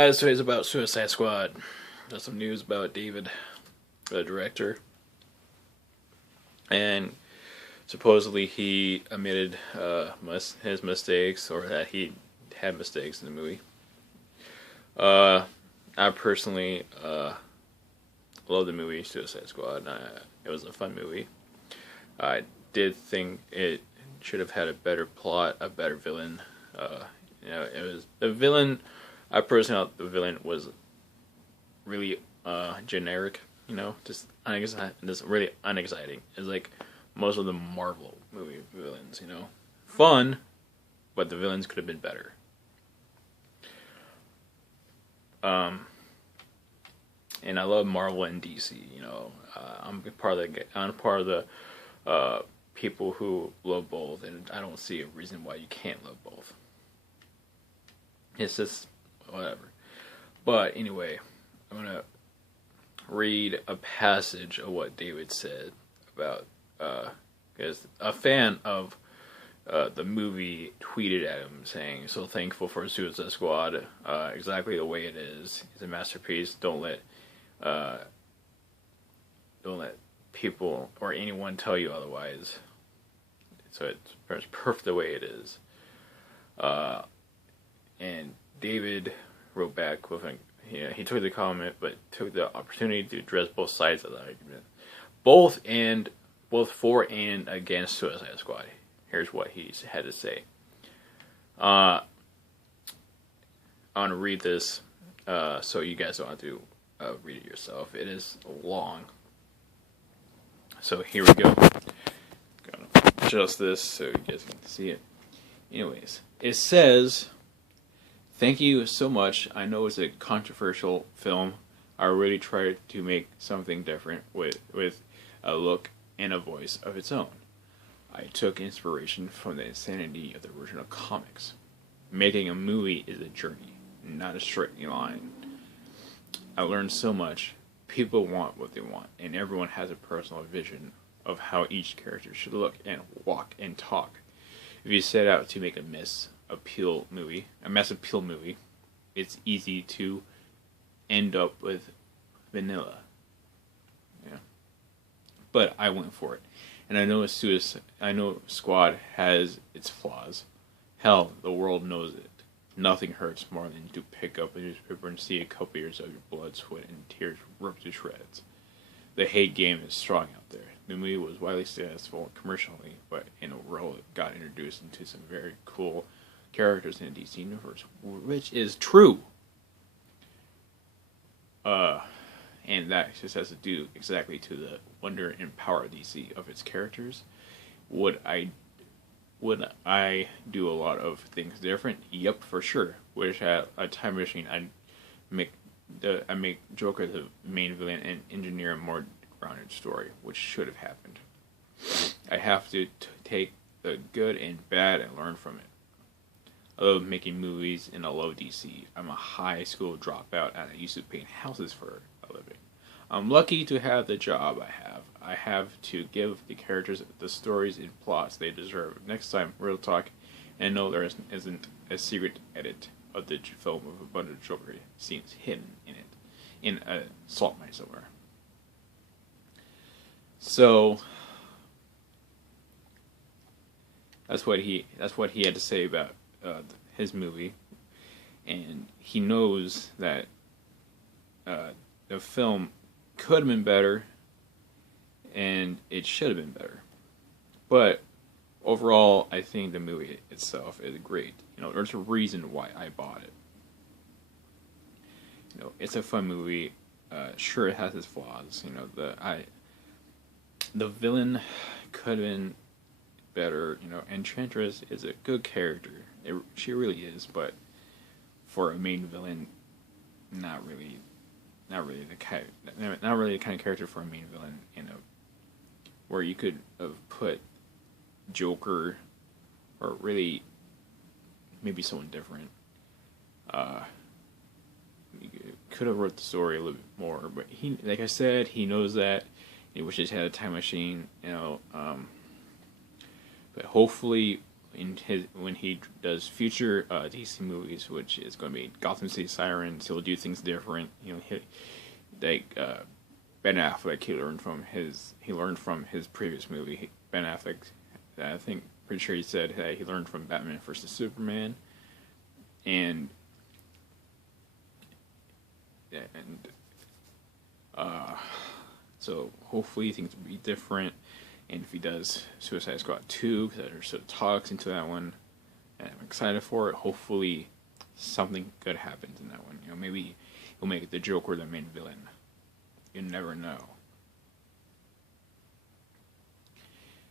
Guys, so it's about Suicide Squad. There's some news about David, the director, and supposedly he admitted his mistakes, or that he had mistakes in the movie. I personally love the movie Suicide Squad. It was a fun movie. I did think it should have had a better plot, a better villain. It was the villain. I personally thought the villain was really generic. Just really unexciting. It's like most of the Marvel movie villains. Fun, but the villains could have been better. And I love Marvel and DC. I'm part of the people who love both, and I don't see a reason why you can't love both. It's just whatever. But anyway, I'm gonna read a passage of what David said about because a fan of the movie tweeted at him saying, "So thankful for Suicide Squad, exactly the way it is. It's a masterpiece. Don't let people or anyone tell you otherwise. So it's perfect the way it is." And David wrote back with he took the comment, but took the opportunity to address both sides of the argument, both for and against Suicide Squad. Here's what he had to say. I want to read this, so you guys don't have to read it yourself. It is long. So here we go. Gonna adjust this so you guys can see it. Anyways, it says, "Thank you so much. I know it's a controversial film. I really tried to make something different with a look and a voice of its own. I took inspiration from the insanity of the original comics. Making a movie is a journey, not a straight line. I learned so much. People want what they want, and everyone has a personal vision of how each character should look and walk and talk. If you set out to make a mass appeal movie, it's easy to end up with vanilla. Yeah. But I went for it. And I know Squad has its flaws. Hell, the world knows it. Nothing hurts more than to pick up a newspaper and see a couple years of your blood, sweat, and tears ripped to shreds. The hate game is strong out there. The movie was widely successful commercially, but in a world it got introduced into some very cool characters in the DC universe, which is true. And that just has to do exactly to the wonder and power of DC of its characters. Would I do a lot of things different? Yep, for sure. Wish I had a time machine, I'd make Joker the main villain and engineer a more grounded story, which should have happened. I have to take the good and bad and learn from it. I love making movies and I love DC. I'm a high school dropout and I used to paint houses for a living. I'm lucky to have the job I have. I have to give the characters the stories and plots they deserve. Next time, real talk, and no, there isn't a secret edit of the film with a bunch of Joker scenes hidden in it, in a salt mine somewhere." So that's what he had to say about his movie, and he knows that the film could have been better, and it should have been better. But overall, I think the movie itself is great. There's a reason why I bought it. It's a fun movie. Sure, it has its flaws. The villain could have been better. Enchantress is a good character. She really is, but for a main villain, not really the kind of character for a main villain. Where you could have put Joker, or really maybe someone different. You could have wrote the story a little bit more, but he, like I said, he knows that. He wishes he had a time machine. But hopefully when he does future DC movies, which is going to be Gotham City Sirens. He'll do things different. Ben Affleck, he learned from his previous movie. Ben Affleck, I think, pretty sure he said that he learned from Batman vs Superman, and so hopefully things will be different. And if he does Suicide Squad 2, because there's sort of talks into that one, and I'm excited for it. Hopefully something good happens in that one. Maybe he'll make the Joker the main villain. You never know.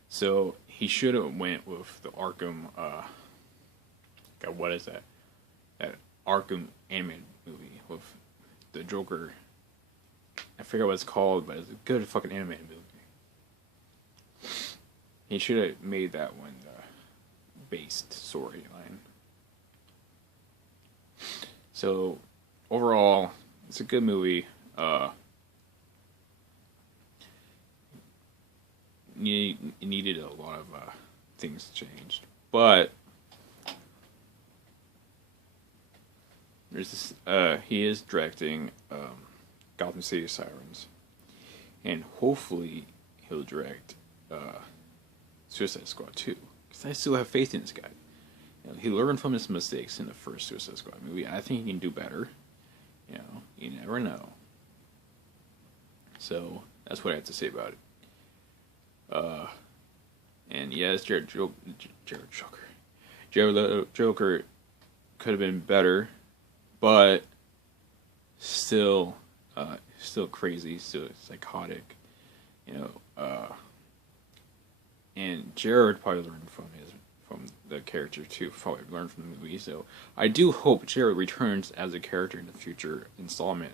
So he should have went with the Arkham. God, what is that? That Arkham animated movie with the Joker. I forget what it's called, but it's a good fucking animated movie. He should have made that one based storyline. So overall, it's a good movie. It needed a lot of things changed, but there's this. He is directing Gotham City Sirens, and hopefully he'll direct Suicide Squad 2. Because I still have faith in this guy. He learned from his mistakes in the first Suicide Squad movie. I think he can do better. You never know. So that's what I have to say about it. And yes, Jared Joker could have been better, but still crazy, still psychotic, and Jared probably learned from the character too. Probably learned from the movie. So I do hope Jared returns as a character in the future installment,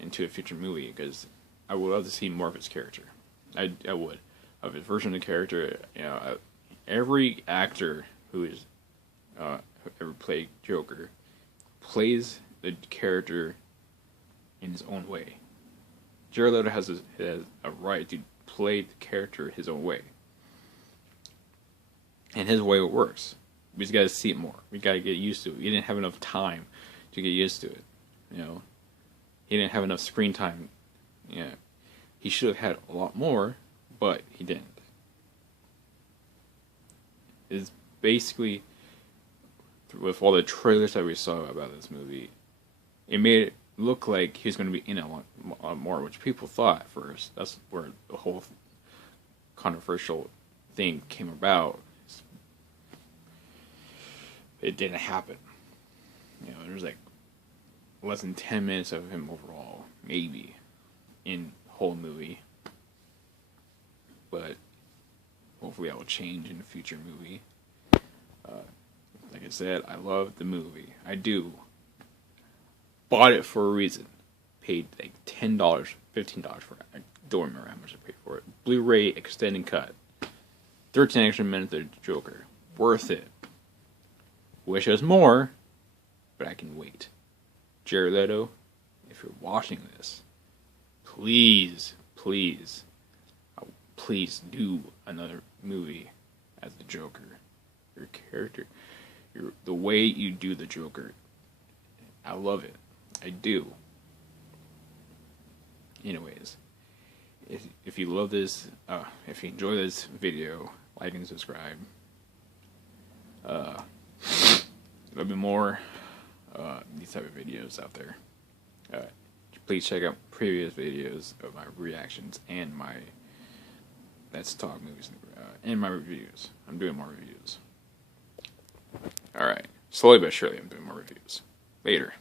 into a future movie, because I would love to see more of his character. I would, of his version of the character. Every actor who is who ever played Joker plays the character in his own way. Jared Leto has a right to play the character his own way. And his way it works. We just gotta see it more. We gotta get used to it. He didn't have enough time to get used to it. He didn't have enough screen time. He should have had a lot more, but he didn't. It's basically, with all the trailers that we saw about this movie, it made it look like he was going to be in it a lot more, which people thought at first. That's where the whole controversial thing came about. It didn't happen. There's like less than 10 minutes of him overall, maybe, in the whole movie. But hopefully that will change in a future movie. Like I said, I love the movie. I do. Bought it for a reason. Paid like $10, $15 for it. I don't remember how much I paid for it. Blu-ray extended cut. 13 extra minutes of Joker. Worth it. Wish there was more, but I can wait. Jared Leto, if you're watching this, please do another movie as the Joker. Your character, the way you do the Joker, I love it. I do. Anyways, if you love this, if you enjoy this video, like and subscribe. A little bit more these type of videos out there. Please check out previous videos of my reactions and my Let's Talk Movies and my reviews. I'm doing more reviews. Alright, slowly but surely I'm doing more reviews. Later.